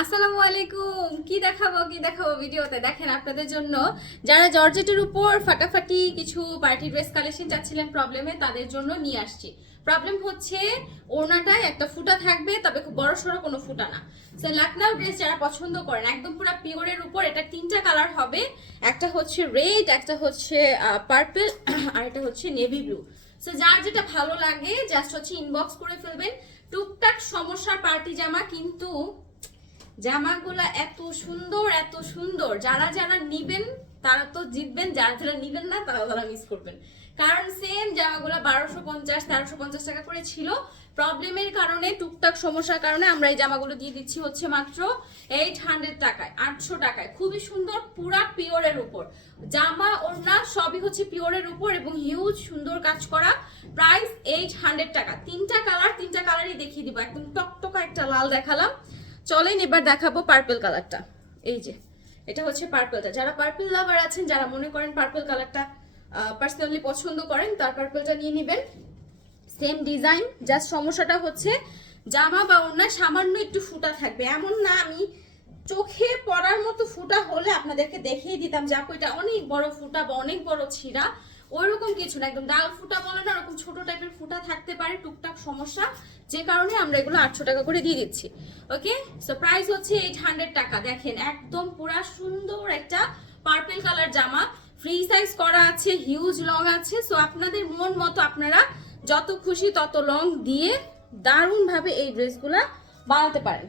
আসসালামু আলাইকুম। কি দেখাবো কি দেখাবো ভিডিওতে? দেখেন, আপনাদের জন্য যারা জর্জেটের উপর ফাটাফাটি কিছু পার্টি ড্রেস কালেকশন চাচ্ছিলেন প্রবলেমে, তাদের জন্য নিয়ে আসছি। প্রবলেম হচ্ছে, ওড়নাটায় একটা ফুটা থাকবে, তবে খুব বড় সড়ো কোনো ফুটা না। সো লাকনাউ ড্রেস যারা পছন্দ করেন, একদম পুরো পিওরের উপর, এটা তিনটা কালার হবে। একটা হচ্ছে রেড একটা হচ্ছে পার্পল আর এটা হচ্ছে নেভি ব্লু সো যার যেটা ভালো লাগে জাস্ট হচ্ছে ইনবক্স করে ফেলবেন। টুকটাক সমস্যার পার্টি জামা, কিন্তু জামাগুলা এত সুন্দর এত সুন্দর। যারা যারা নিবেন, তারা তো জিতবেন, যারা যারা নিবেন না, তারা তারা মিস করবেন। কারণ সেম জামাগুলো বারোশো পঞ্চাশ, তেরোশো পঞ্চাশ টাকা করে ছিল। প্রবলেমের কারণে, টুকটাক সমস্যার কারণে আমরা এই জামাগুলো দিয়ে দিচ্ছি হচ্ছে মাত্র এইট হান্ড্রেড টাকায়, আটশো টাকায়। খুবই সুন্দর, পুরা পিওরের উপর। জামা, ওড়না সবই হচ্ছে পিওরের উপর এবং হিউজ সুন্দর কাজ করা প্রাইস এইট হান্ড্রেড টাকা। তিনটা কালার তিনটা কালারই দেখিয়ে দিব। একদম টকটকা একটা লাল দেখালাম। চলেন এবার দেখাবো পার্পল কালারটা এই যে, এটা হচ্ছে পার্পলটা যারা পার্পল লাভার আছেন, যারা মনে করেন পার্পল কালারটা পার্সোনালি পছন্দ করেন, তার পার্পলটা নিয়ে নেবেন। সেম ডিজাইন জাস্ট সমস্যাটা হচ্ছে জামা বা ওড়না সামান্য একটু ফুটা থাকবে। এমন না, আমি চোখে পড়ার মতো ফুটা হলে আপনাদেরকে দেখিয়ে দিতাম যে এটা অনেক বড় ফুটা বা অনেক বড় ছিঁড়া। ওইরকম কিছু না, একদম ডাল ফুটা বলে না, ওরকম ছোট টাইপের ফুটা থাকতে পারে, টুকটাক সমস্যা, যে কারণে আমরা এগুলো আটশো টাকা করে দিয়ে দিচ্ছি। ওকে সো প্রাইস হচ্ছে এইট হান্ড্রেড টাকা। দেখেন, একদম পুরা সুন্দর একটা পার্পেল কালার জামা। ফ্রি সাইজ করা আছে হিউজ লং আছে। সো আপনাদের মন মতো আপনারা যত খুশি তত লং দিয়ে দারুণভাবে এই ড্রেসগুলা বানাতে পারেন।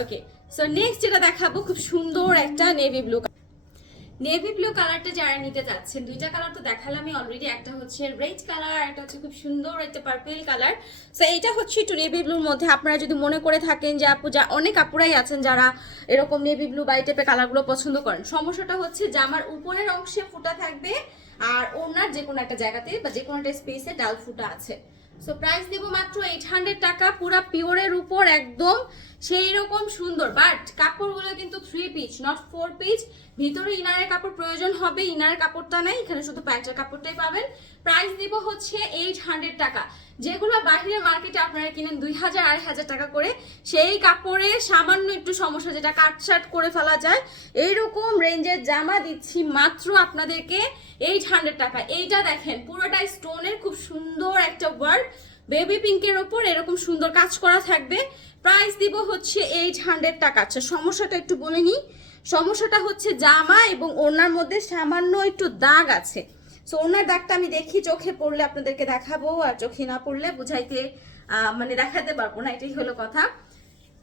ওকে সো নেক্সট যেটা দেখাবো, খুব সুন্দর একটা নেভি ব্লু নেভি ব্লু কালারটা যারা নিতে যাচ্ছেন, দুইটা কালার তো দেখালামই অলরেডি একটা হচ্ছে রেড কালার আর একটা হচ্ছে খুব সুন্দর একটা পার্পল কালার সো এইটা হচ্ছে একটু নেভি ব্লুর মধ্যে। আপনারা যদি মনে করে থাকেন যে আপু, যা অনেক আপুরাই আছেন যারা এরকম নেভি ব্লু বাই টাইপের কালারগুলো পছন্দ করেন। সমস্যাটা হচ্ছে জামার উপরের অংশে ফুটা থাকবে আর ওনার যে কোনো একটা জায়গাতে বা যে কোনো একটা স্পেসে ডাল ফুটা আছে। সো প্রাইস দিব মাত্র এইট হান্ড্রেড টাকা, পুরা পিওরের উপর একদম সেই রকম সুন্দর। বাট কাপড়গুলো কিন্তু three piece not four piece ভিতরে ইনারের কাপড় প্রয়োজন হবে, ইনারের কাপড়টা নাই, এখানে শুধু প্যান্টের কাপড়টাই পাবেন। প্রাইস দিব হচ্ছে এইট হান্ড্রেড টাকা। যেগুলো বাহিরের মার্কেটে আপনারা কিনেন দুই হাজার, আড়াই হাজার টাকা করে, সেই কাপড়ে সামান্য একটু সমস্যা, যেটা কাটসাট করে ফেলা যায় এইরকম রেঞ্জের জামা দিচ্ছি মাত্র আপনাদেরকে এইট হান্ড্রেড টাকা এইটা দেখেন, পুরোটাই স্টোনের খুব সুন্দর একটা ওয়ার্ক বেবি পিঙ্কের ওপর এরকম সুন্দর কাজ করা থাকবে। প্রাইস দিব হচ্ছে এইট হান্ড্রেড টাকা। আচ্ছা সমস্যাটা একটু বলে নিই। সমস্যাটা হচ্ছে জামা এবং ওনার মধ্যে সামান্য একটু দাগ আছে। সো ওনার দাগটা আমি দেখি, চোখে পড়লে আপনাদেরকে দেখাবো আর চোখে না পড়লে বুঝাইতে মানে দেখাতে পারব না, এটাই হলো কথা।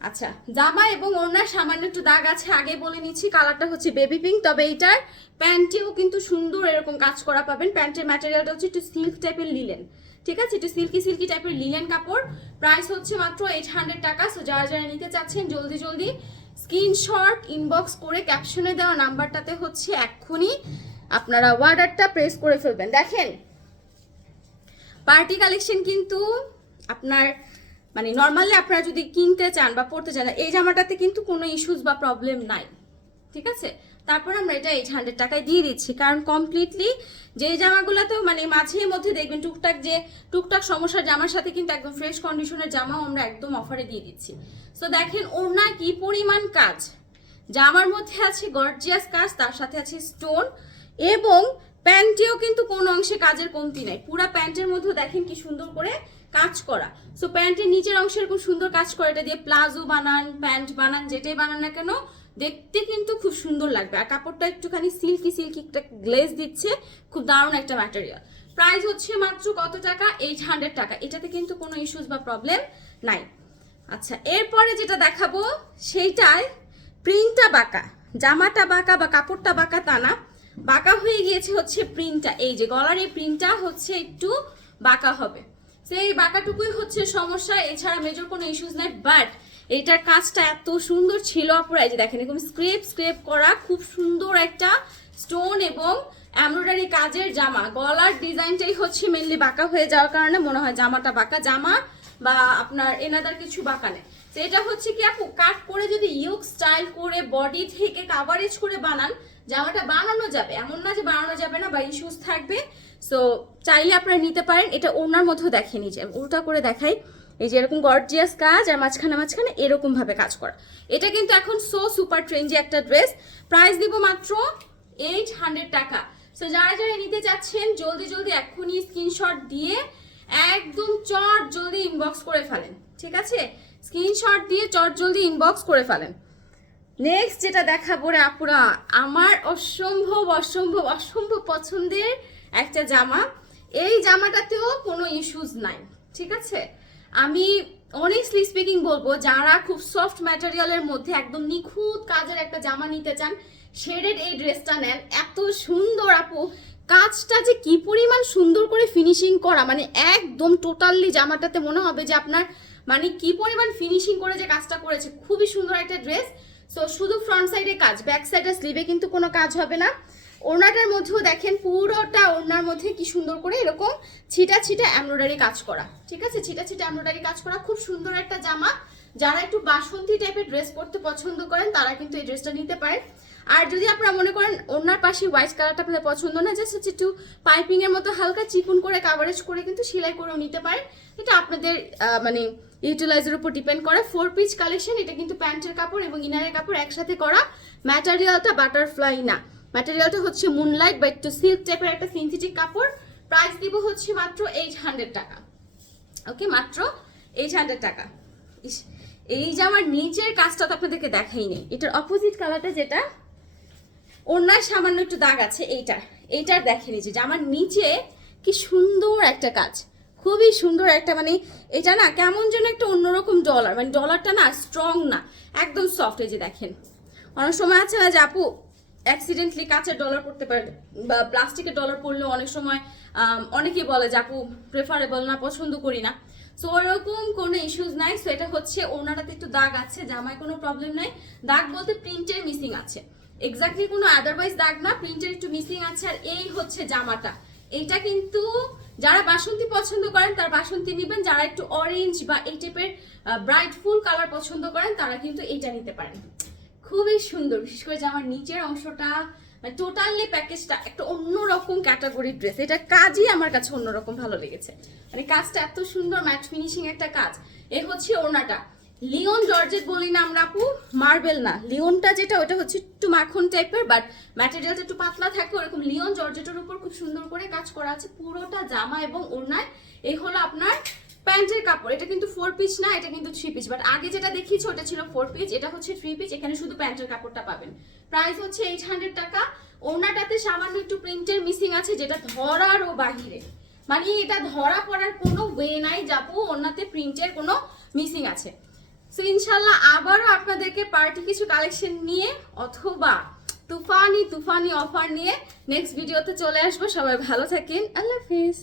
আচ্ছা জামা এবং ওনার সামান্য একটু দাগ আছে, আগে বলে নিচ্ছি, কালারটা হচ্ছে বেবি পিঙ্ক তবে এইটার প্যান্টেও কিন্তু সুন্দর এরকম কাজ করা পাবেন। প্যান্টের ম্যাটেরিয়ালটা হচ্ছে একটু সিল্ক টাইপের লিলেন ঠিক আছে? একটু সিল্কি সিল্কি টাইপের লিলেন কাপড়। প্রাইস হচ্ছে মাত্র এইট হান্ড্রেড টাকা। সো যারা যারা নিতে চাচ্ছেন, জলদি জলদি স্ক্রিনশট ইনবক্স করে ক্যাপশনে দেওয়া নাম্বারটাতে হচ্ছে এক্ষুনি আপনারা অর্ডারটা প্রেস করে ফেলবেন। দেখেন পার্টি কালেকশন কিন্তু আপনার মানে নর্মালি আপনারা যদি কিনতে চান বা পড়তে চান, এই জামাটাতে কিন্তু কোনো ইস্যুস বা প্রবলেম নাই। ঠিক আছে? তারপর আমরা এটা এইট হান্ড্রেড টাকায় দিয়ে দিচ্ছি। কারণ কমপ্লিটলি যে জামাগুলোতেও মানে মাঝে মধ্যে দেখবেন টুকটাক যে টুকটাক সমস্যার জামার সাথে কিন্তু একদম ফ্রেশ কন্ডিশনের জামাও আমরা একদম অফারে দিয়ে দিচ্ছি। সো দেখেন ওড়না কি পরিমাণ কাজ। জামার মধ্যে আছে গর্জিয়াস কাজ, তার সাথে আছে স্টোন এবং প্যান্টেও কিন্তু কোনো অংশে কাজের কমতি নাই। পুরা প্যান্টের মধ্যে দেখেন কি সুন্দর করে কাজ করা। সো প্যান্টের নিচের অংশে এরকম সুন্দর কাজ করে। এটা দিয়ে প্লাজো বানান, প্যান্ট বানান, যেটাই বানান না কেন দেখতে কিন্তু খুব সুন্দর লাগবে। আর কাপড়টা একটুখানি সিল্কি সিল্কি একটা গ্লেজ দিচ্ছে। খুব দারুণ একটা ম্যাটেরিয়াল প্রাইস হচ্ছে মাত্র কত টাকা? এইট হান্ড্রেড টাকা। এটাতে কিন্তু কোনো ইস্যুস বা প্রবলেম নাই। আচ্ছা এরপরে যেটা দেখাবো সেইটায় প্রিন্টটা বাঁকা। জামাটা বাঁকা বা কাপড়টা বাঁকা তা না। বাঁকা হয়ে গিয়েছে হচ্ছে প্রিন্টটা। এই যে গলার এই প্রিন্টটা হচ্ছে একটু বাঁকা হবে। সেই বাঁকাটুকুই হচ্ছে সমস্যা। এছাড়া মেজর কোনো ইস্যুস নাই। বাট এটার কাজটা এত সুন্দর ছিল আপুরা যে দেখেন, এরকম স্ক্রেপ স্ক্রেপ করা, খুব সুন্দর একটা স্টোন এবং এমব্রয়ডারি কাজের জামা। গলার ডিজাইনটাই হচ্ছে মেনলি বাঁকা হয়ে যাওয়ার কারণে মনে হয় জামাটা বাঁকা, জামা বা আপনার এনাদার কিছু বাঁকা নেই। তো এটা হচ্ছে কি আপু কাট করে যদি ইউক স্টাইল করে বডি থেকে কাভারেজ করে বানান, জামাটা বানানো যাবে। এমন না যে বানানো যাবে না বা ইস্যুস থাকবে। সো চাইলে আপনারা নিতে পারেন, এটা ওনার মধ্যেও দেখেনি যে উল্টা করে দেখাই। এই যে এরকম গর্জিয়াস কাজ আর মাঝখানে মাঝখানে এরকম ভাবে কাজ করা। এটা কিন্তু এখন সো সুপার ট্রেন্ডি একটা ড্রেস প্রাইস দিব মাত্র এইট হান্ড্রেড টাকা। সো যারা যারা নিতে চাচ্ছেন, জলদি জলদি এক্ষুনি স্ক্রিনশট দিয়ে একদম চট জলদি ইনবক্স করে ফেলেন, ঠিক আছে? স্ক্রিনশট দিয়ে চট জলদি ইনবক্স করে ফেলেন। নেক্সট যেটা দেখাবো রে আপুরা, আমার অসম্ভব অসম্ভব অসম্ভব পছন্দের একটা জামা। এই জামাটাতেও কোনো ইস্যুজ নাই, ঠিক আছে? আমি অনেস্টলি স্পিকিং বলব, যারা খুব সফট ম্যাটেরিয়ালের মধ্যে একদম নিখুঁত কাজের একটা জামা নিতে চান শেডেড এই ড্রেসটা নেন। এত সুন্দর আপু, কাজটা যে কি পরিমাণ সুন্দর করে ফিনিশিং করা মানে একদম টোটালি জামাটাতে মনে হবে যে আপনার মানে কি পরিমাণ ফিনিশিং করে যে কাজটা করেছে। খুবই সুন্দর একটা ড্রেস সো শুধু ফ্রন্ট সাইডে কাজ ব্যাক সাইডে স্লিভে কিন্তু কোনো কাজ হবে না। ওড়নাটার মধ্যেও দেখেন পুরোটা ওড়নার মধ্যে কি সুন্দর করে এরকম ছিটা ছিটা এমব্রয়ডারি কাজ করা। ঠিক আছে? ছিটা ছিটা এমব্রয়ডারি কাজ করা। খুব সুন্দর একটা জামা। যারা একটু বাসন্তী টাইপের ড্রেস পরতে পছন্দ করেন, তারা কিন্তু এই ড্রেসটা নিতে পারেন। আর যদি আপনারা মনে করেন ওনার পাশে হোয়াইট কালারটা আপনাদের পছন্দ না জাস্ট হচ্ছে একটু পাইপিং এর মতো হালকা চিকুন করে কাভারেজ করে কিন্তু সেলাই করেও নিতে পারেন। এটা আপনাদের মানে ইউটিলাইজের উপর ডিপেন্ড করে। ফোর পিচ কালেকশন এটা কিন্তু প্যান্টের কাপড় এবং ইনারের কাপড় একসাথে করা। ম্যাটেরিয়ালটা বাটারফ্লাই না। ম্যাটেরিয়ালটা হচ্ছে মুনলাইট বা একটু সিল্ক টাইপের একটা সিনথেটিক কাপড়। প্রাইস দিব হচ্ছে মাত্র এইট হান্ড্রেড টাকা। ওকে মাত্র এইট হান্ড্রেড টাকা। এই যে আমার নিচের কাজটা তো আপনাদেরকে দেখাইনি এটার অপোজিট কালারটা যেটা ওনার সামান্য একটু দাগ আছে, এইটার। এইটার দেখেনি যে আমার নিচে কি সুন্দর একটা কাজ। খুবই সুন্দর একটা মানে এটা না কেমন যেন একটা অন্যরকম ডলার মানে ডলারটা না স্ট্রং না, একদম সফট এই যে দেখেন। অনেক সময় আছে না যে আপু অ্যাক্সিডেন্টলি কাঁচের ডলার পড়তে পারে, বা প্লাস্টিকের ডলার পড়লেও অনেক সময় অনেকেই বলে যে আপু প্রেফারেবল না, পছন্দ করি না। সো ওরকম কোনো ইস্যুস নাই। সো এটা হচ্ছে ওনাটাতে একটু দাগ আছে, জামায় কোনো প্রবলেম নাই। দাগ বলতে প্রিন্টের মিসিং আছে। এক্স্যাক্টলি কোনো আদারওয়াইজ দাগ না প্রিন্টের একটু মিসিং আছে, আর এই হচ্ছে জামাটা। এইটা কিন্তু যারা বাসন্তী পছন্দ করেন, তারা বাসন্তী নেবেন। যারা একটু অরেঞ্জ বা এই টাইপের ব্রাইট ফুল কালার পছন্দ করেন, তারা কিন্তু এইটা নিতে পারেন। খুবই সুন্দর, বিশেষ করে যে আমার নিচের অংশটা মানে টোটালি প্যাকেজটা একটা অন্যরকম ক্যাটাগরির ড্রেস এটা কাজই আমার কাছে অন্যরকম ভালো লেগেছে। মানে কাজটা এত সুন্দর ম্যাট ফিনিশিং একটা কাজ। এ হচ্ছে ওনাটা লিওন জর্জেট বলি না আমরা, আপু, মার্বেল না। লিওনটা যেটা, ওটা হচ্ছে একটু মাখন টাইপের বাট ম্যাটেরিয়ালটা একটু পাতলা থাকে, ওরকম লিওন জর্জেটের উপর খুব সুন্দর করে কাজ করা আছে পুরোটা জামা এবং ওড়নায়। এই হলো আপনার প্যান্টের কাপড়, এটা কিন্তু ফোর পিস না, এটা কিন্তু থ্রি পিস বাট আগে যেটা দেখিয়েছি ওটা ছিল ফোর পিস এটা হচ্ছে থ্রি পিস এখানে শুধু প্যান্টের কাপড়টা পাবেন। প্রাইস হচ্ছে এইট হান্ড্রেড টাকা ওনাটাতে সামান্য একটু প্রিন্টের মিসিং আছে, যেটা ধরার ও বাহিরে। মানে এটা ধরা পড়ার কোনো ওয়ে নাই, যাব ওনাতে প্রিন্টের কোনো মিসিং আছে। সো ইনশাল্লাহ আবারও আপনাদেরকে পার্টি কিছু কালেকশন নিয়ে, অথবা তুফানি তুফানি অফার নিয়ে নেক্সট ভিডিওতে চলে আসব। সবাই ভালো থাকেন, আল্লাহ হাফিজ।